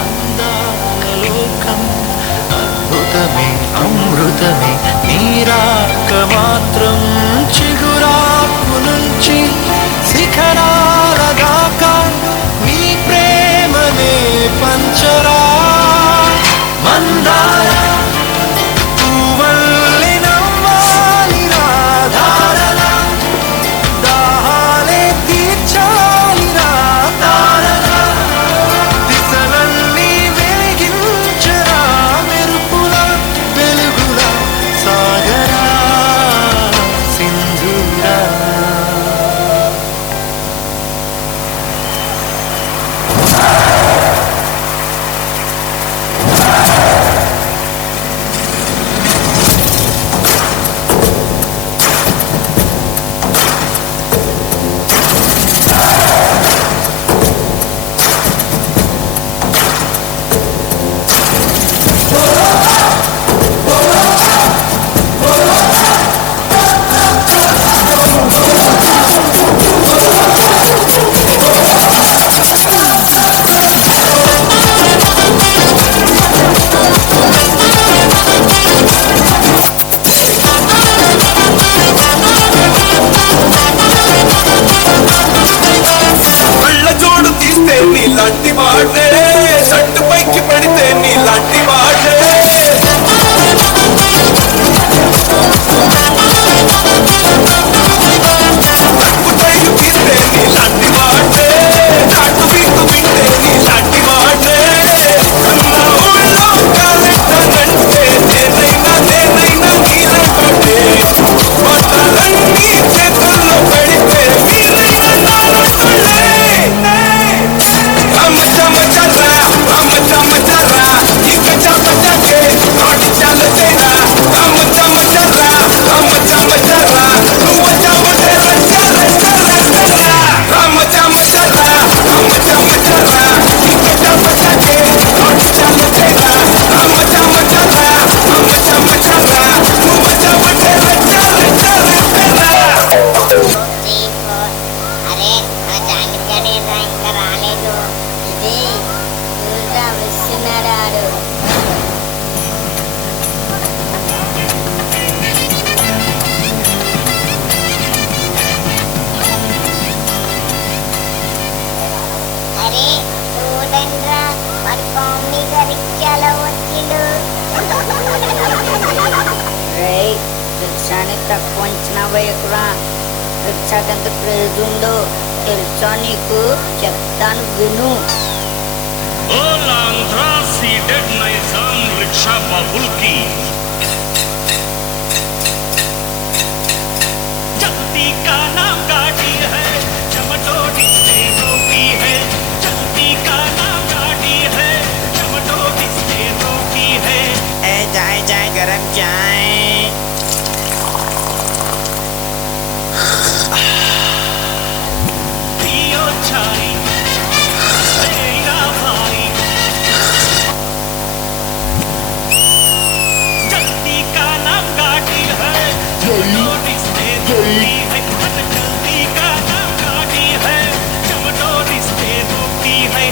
అందాల లోకం అద్భుతమే అమృతమే నీరాక మాత్రం చిగురాకు నుంచి శిఖరాల దాకా నీ ప్రేమనే పంచరా మందార పువ్వల్లె నవ్వాలి రాధారల దాహాలే తీర్చాలి రాధారల దిశలన్నీ వెలిగించరా మెరుపుల వెలుగుల సాగరా సింధూరా నీలాంటి వాడే షట్టు పైకి పడితే నీలాంటి వాడే తక్కుటైలు తీస్తే నీలాంటి వాడే నాటు వీకు వింటే నీలాంటి వాడే అన్న ఊళ్ళో కాలెట్టానంటే నేనైనా నీలాంటి మాటలన్నీ చేతుల్లో పెడితే మీరైనా నాలుగులే ఇంకా చమచకే నోటి చాలు తేరా రామ చమచరా నువ్వు చమచరా రామ చమచరా ఇంకా చమచకే నోటి చాలు తేరా రామ చమచరా నువ్వు చమచరా అరే ఆ జాగ్రత్తగానే ఇంకా రాలేదు ఇది వస్తున్నాడు అరే చూడండిరా మరి కామెడీ గారికి చాలా వచ్చిండు రిక్షాని తక్కువ అంచనా వేయకురా రిక్షాకి ఎంత క్రేజ్ ఉందో తెలుసా నీకు చెప్తాను విను आंध्रा सीडेड निजाम रिक्शा बाबुल की जल्दी का नाम गाड़ी है चमटोड़ी से रोटी है जल्दी का नाम गाड़ी है चमटोड़ी से रोटी है ए जाए जाए गरम चाय पियो चाय जल्दी का नाम गाड़ी है चमटोड़ी से रोटी है जल्दी का नाम गाड़ी है चमटोड़ी से रोटी है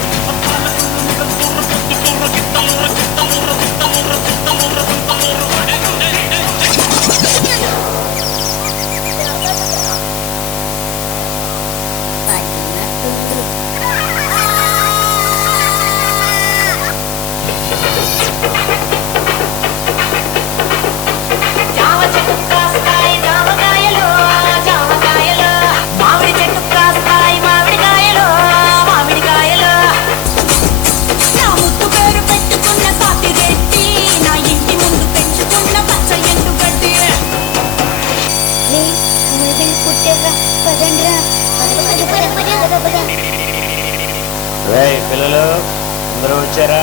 పిల్లలు అందరూ వచ్చారా?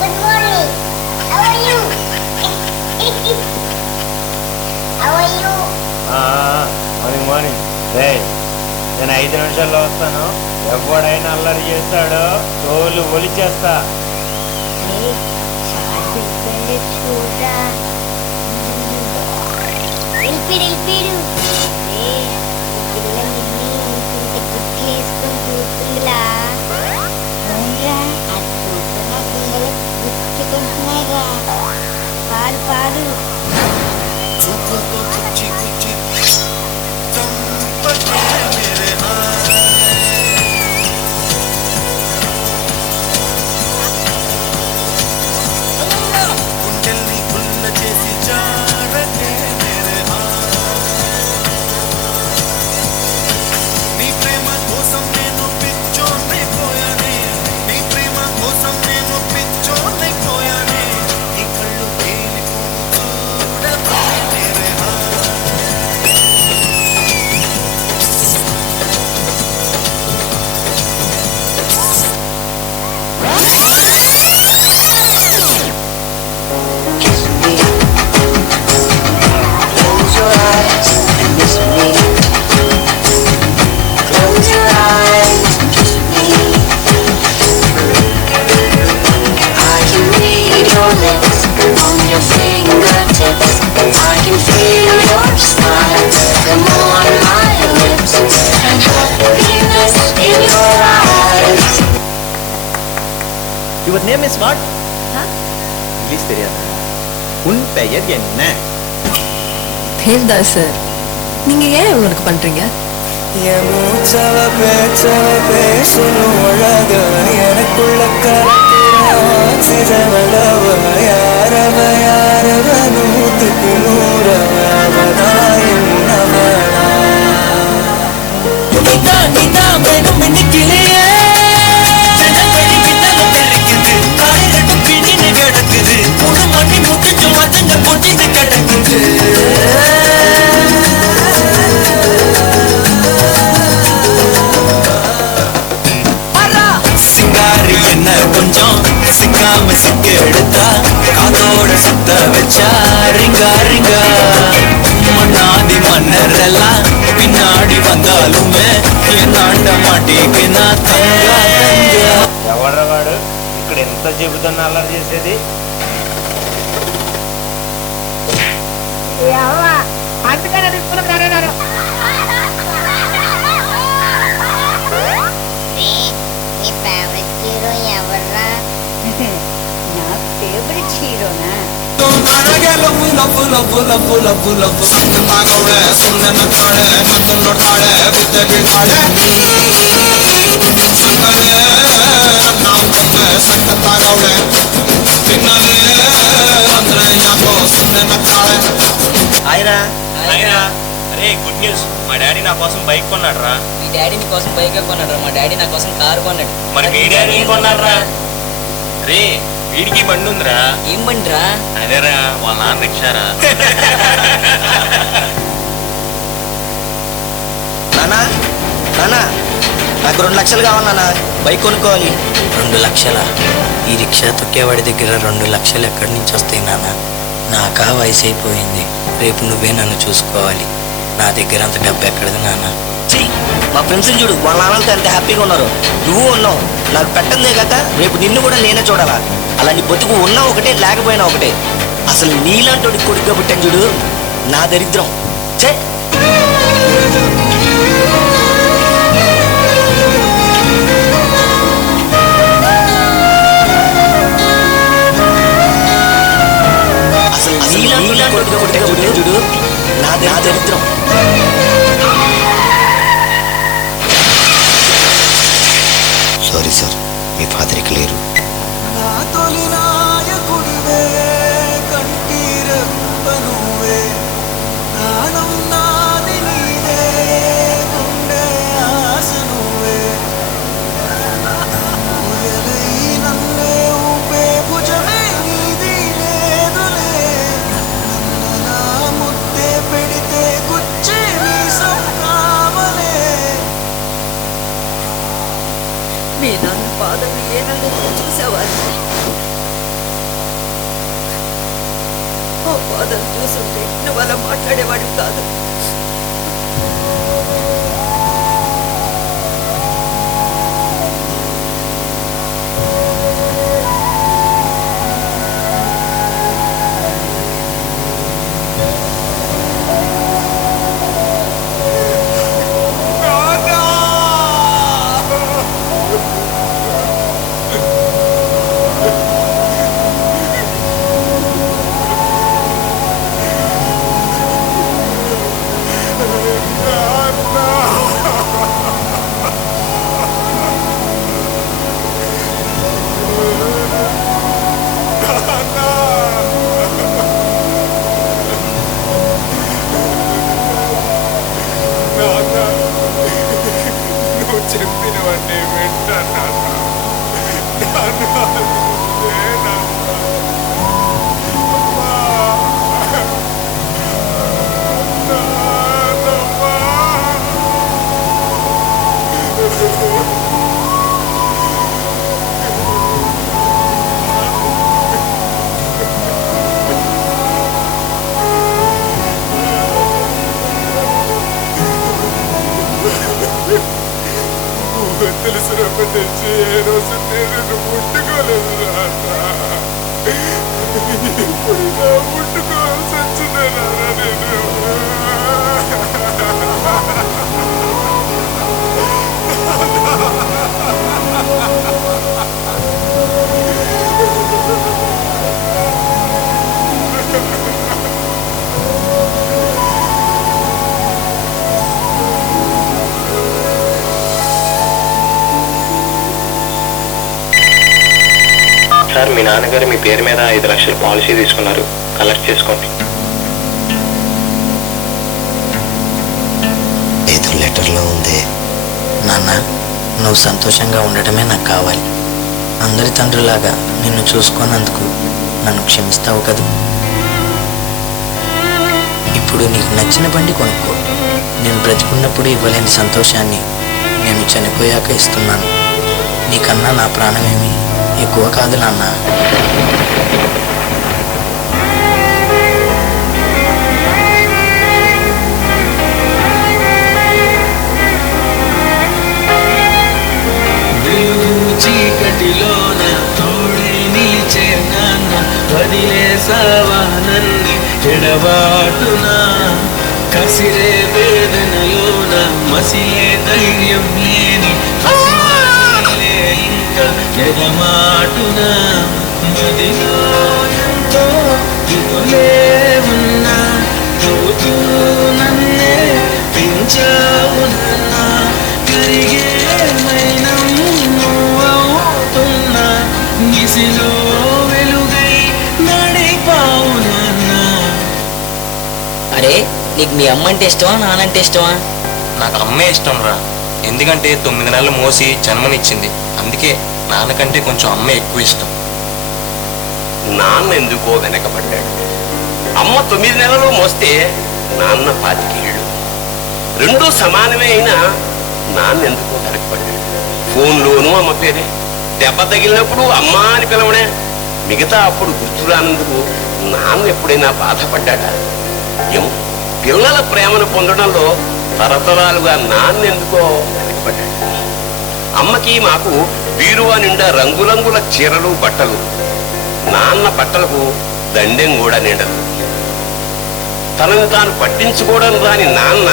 Good morning. How are you? How are you? Morning morning. నేను 5 నిమిషాల్లో వస్తాను. ఎవడైనా అల్లరి చేస్తాడో తోలు ఒలిచేస్తా. చూడరా వెళ్ళిపోయాడు. పిల్లల్ని గుడ్లు వేసుకొని కూర్చుందిలా. అవునరా your name is what? English தெரியாதா? உன் பெயர் என்ன? தேவ்தாஸ் சார், நீங்க ஏன் இவங்களுக்கு பண்றீங்க? என் மூச்சவ பேச்சவ பேசணும் அழக எனக்குள்ள கலக்கிற ஆக்சிஜனவ யாரவ யாரவ 100க்கு 100 அவதான் என்னவளா நீதான் வேணும் இன்னைக்கிலேயே ஜனவரி கிட்டல தெரிக்குது காலையில பிடின்னு கிடக்குது முழு மணி முக்கிச்சு மத்தங்க பொட்டிட்டு கிடக்குது என்ன கொஞ்சம் சிக்காம சிக்க எடுத்தா காதோட சுத்த வச்சா ரிங்கா ரிங்கா மண்ணாதி மன்னர் எல்லாம் பின்னாடி வந்தாலுமே என்னாண்ட மாட்டேக்கு நான் தங்கா தங்கா. ఎవడవాడు ఇక్కడ ఎంత చెబుతున్నా అల్లరి చేసేది? నీ ఫేవరెట్ హీరో ఎవర్రా? నా ఫేవరెట్ హీరోనా? అరే గుడ్ న్యూస్, మా డాడీ నా కోసం బైక్ కొన్నాడు రా. మీ డాడీ నీ కోసం బైక్ కొన్నాడు రా, మా డాడీ నా కోసం కారు కొన్నాడు. మరి మీ డాడీ ఏం కొన్నాడు రా? రే వీడికి బండి ఉందిరా. ఏం బండి రా? అదేరా వాళ్ళ నాన్న రిక్షారా. నానా నానా నాకు 2 లక్షలు కావాలి నాన్న, బైక్ కొనుక్కోవాలి. 2 లక్షలా? ఈ రిక్షా తొక్కేవాడి దగ్గర 2 లక్షలు ఎక్కడి నుంచి వస్తాయి నాన్న? నాకా వయసు అయిపోయింది, రేపు నువ్వే నన్ను చూసుకోవాలి. నా దగ్గర అంత డబ్బు ఎక్కడది నాన్న? మా ఫ్రెండ్స్ చూడు, వాళ్ళ నాన్నలతో ఎంత హ్యాపీగా ఉన్నారు. నువ్వు ఉన్నావు, నాకు పెట్టందే కాక రేపు నిన్ను కూడా నేనే చూడాలా. అలాంటి బతుకు ఉన్నా ఒకటే, లేకపోయినా ఒకటే. అసలు నీలాంటి కొడుకుగా పుట్టాను చూడు, నా దరిద్రం. చే అసలు నీలాంటి కొడుకుగా పుట్టాను చూడు, నా దరిద్రం. సారీ సార్, మీ ఫాదర్ ఇక్కడ లేరు. నా తొలి నాయకుడివే కంటిరెప్పనువే ప్రాణం నాది నీదే గుండె ఆశ నువ్వే ఊయలై నన్నే ఊపే భుజమే నీది లేదులే నన్నలా ముద్దే పెడితే గుచ్చే వీసం కావలే. మీ నాన్న పాదం ఏ నన్ను చూసేవారు. ఆ పాదం చూస్తుంటే నువ్వు అలా మాట్లాడేవాడు కాదు. చెప్పినవన్నీ వింటాను. తెలిసినప్పటి నుంచి ఏ రోజు నేను ముట్టుకోలేదు నాన్న. ఇప్పుడు ఇలా ముట్టుకోవాల్సి వచ్చిందే నాన్న నేను. సార్ మీ నాన్నగారు మీ పేరు మీద 5 లక్షల పాలసీ తీసుకున్నారు, కలెక్ట్ చేసుకోండి. 5 లెటర్లో ఉంది. నాన్న, నువ్వు సంతోషంగా ఉండటమే నాకు కావాలి. అందరి తండ్రిలాగా నిన్ను చూసుకున్నందుకు నన్ను క్షమిస్తావు కదూ. ఇప్పుడు నీకు నచ్చిన బండి కొనుక్కో. నేను బ్రతికున్నప్పుడు ఇవ్వలేని సంతోషాన్ని నేను చనిపోయాక ఇస్తున్నాను. నీకన్నా నా ప్రాణమేమి ఎక్కువ కాదు నాన్న. చీకటిలోన తోడే నిలిచే నాన్న, వదిలేసావా నన్ని ఎడబాటునా. కసిరే వేదనలోన మసిలే ధైర్యం లేని ఇంకా ఎడమాటునా. మదిలో ఎంతో దిగులే ఉన్నా, నవ్వుతూ నన్నే పెంచావు నాన్న. కరిగే మైనం నువ్వవుతున్నా, నిసిలో వెలుగై నడిపావు నాన్న. అరే, నీకు మీ అమ్మ అంటే ఇష్టమా, నానంటే ఇష్టమా? నాకు అమ్మే ఇష్టం రా. ఎందుకంటే 9 నెలలు మోసి జన్మనిచ్చింది. అందుకే నాన్నకంటే కొంచెం అమ్మే ఎక్కువ ఇష్టం. నాన్న ఎందుకో వెనకబడ్డాడు. అమ్మ 9 నెలలు మోస్తే నాన్న 25 ఏళ్ళు. రెండూ సమానమే అయినా నాన్న ఎందుకో వెనకబడ్డాడు. ఫోన్లోనూ అమ్మ పేరే, దెబ్బ తగిలినప్పుడు అమ్మ అని పిలవడే. మిగతా అప్పుడు గుర్తు రానందుకు నాన్న ఎప్పుడైనా బాధపడ్డా? ఏమో, పిల్లల ప్రేమను పొందడంలో తరతరాలుగా నాన్న ఎందుకో వెనకబడ్డాడు. అమ్మకి మాకు బీరువా నిండా రంగురంగుల చీరలు బట్టలు, నాన్న బట్టలకు దండెం కూడా నిండదు. తనని తాను పట్టించుకోవడం రాని నాన్న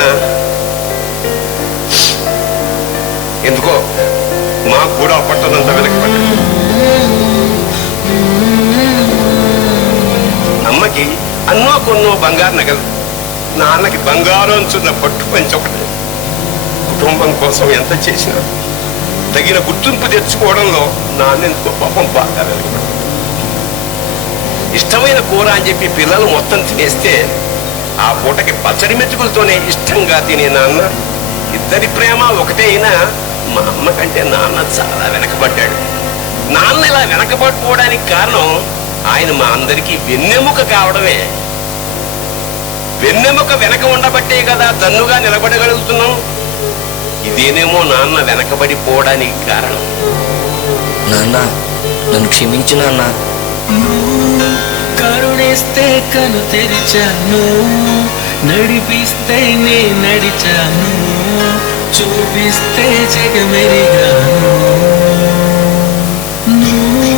ఎందుకో మాకు కూడా పట్టనంత వెనకబడ్డాడు. అమ్మకి అన్నో కొన్నో బంగారు నగలు, నాన్నకి బంగారు అంచున్న పట్టు పంచి ఒకటి. కుటుంబం కోసం ఎంత చేసినా తగిన గుర్తింపు తెచ్చుకోవడంలో నాన్నెందుకో పాపం బాగా వెనకబడ్డాడు. ఇష్టమైన కూర అని చెప్పి పిల్లలు మొత్తం తినేస్తే ఆ పూటకి పచ్చడి మెతుకులతోనే ఇష్టంగా తినే నాన్న. ఇద్దరి ప్రేమ ఒకటే అయినా మా అమ్మ కంటే నాన్న చాలా వెనకబడ్డాడు. నాన్న ఇలా వెనకబడిపోవడానికి కారణం ఆయన మా అందరికీ వెన్నెముక కావడమే. వెన్నెముక వెనక ఉండబట్టే కదా దన్నుగా నిలబడగలుగుతున్నాం. ఇదేనేమో నాన్న వెనకబడిపోవడానికి కారణం. నాన్న, నన్ను క్షమించు నాన్న. కరుణిస్తే కను తెరిచాను, నడిపిస్తే నే నడిచాను, చూపిస్తే జగమెరిగాను. నువ్వు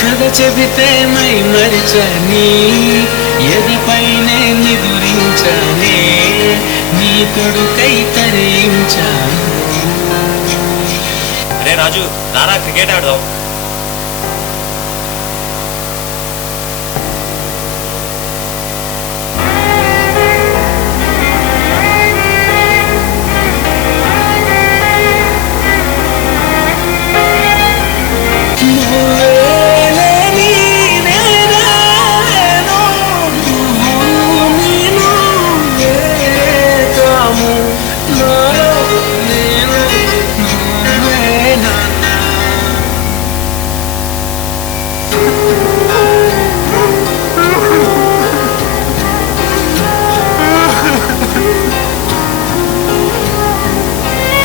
కథ చెబితే మై మరిచాని, ఎదపైనే నిదురించానే, నీ కొడుకై తరించాను. అరే రాజు, రారా క్రికెట్ ఆడదాం.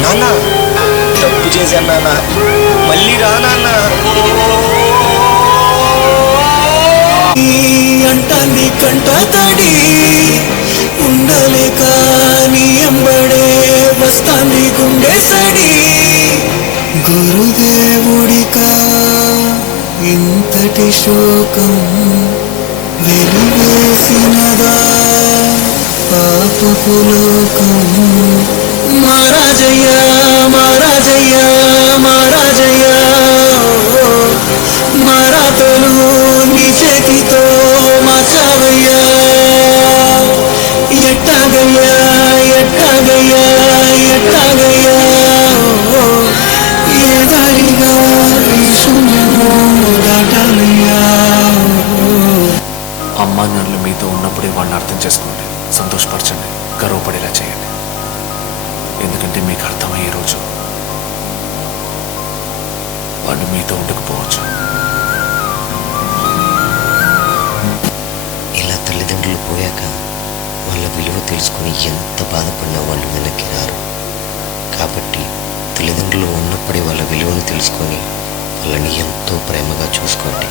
నాన్న, తప్పు చేశాను నాన్న, మళ్ళీ రా నాన్న. అంటాన్ని కంట తడి ఉండలేక నీ ఎంబడే వస్తాంది గుండె సడి. గురుదేవుడికా ఇంతటి శోకం వెలివేసినదా పాపపు లోకం. మహారాజయ్య మహారాజయ్య మహారాజయ్య, మరాతలు నీ చేతితో మార్చావయ్యా. ఎట్టాగయ్యా ఎట్టాగయ్యా ఎట్టాగయ్యా, ఏ దారిగా ఈ శూన్యము దాటాలయ్యా. వాళ్ళు మీతో ఉండకపోవచ్చు. ఇలా తల్లిదండ్రులు పోయాక వాళ్ళ విలువ తెలుసుకొని ఎంత బాధపడినా వాళ్ళు వెనక్కి రారు. కాబట్టి తల్లిదండ్రులు ఉన్నప్పుడే వాళ్ళ విలువను తెలుసుకొని వాళ్ళని ఎంతో ప్రేమగా చూసుకోండి.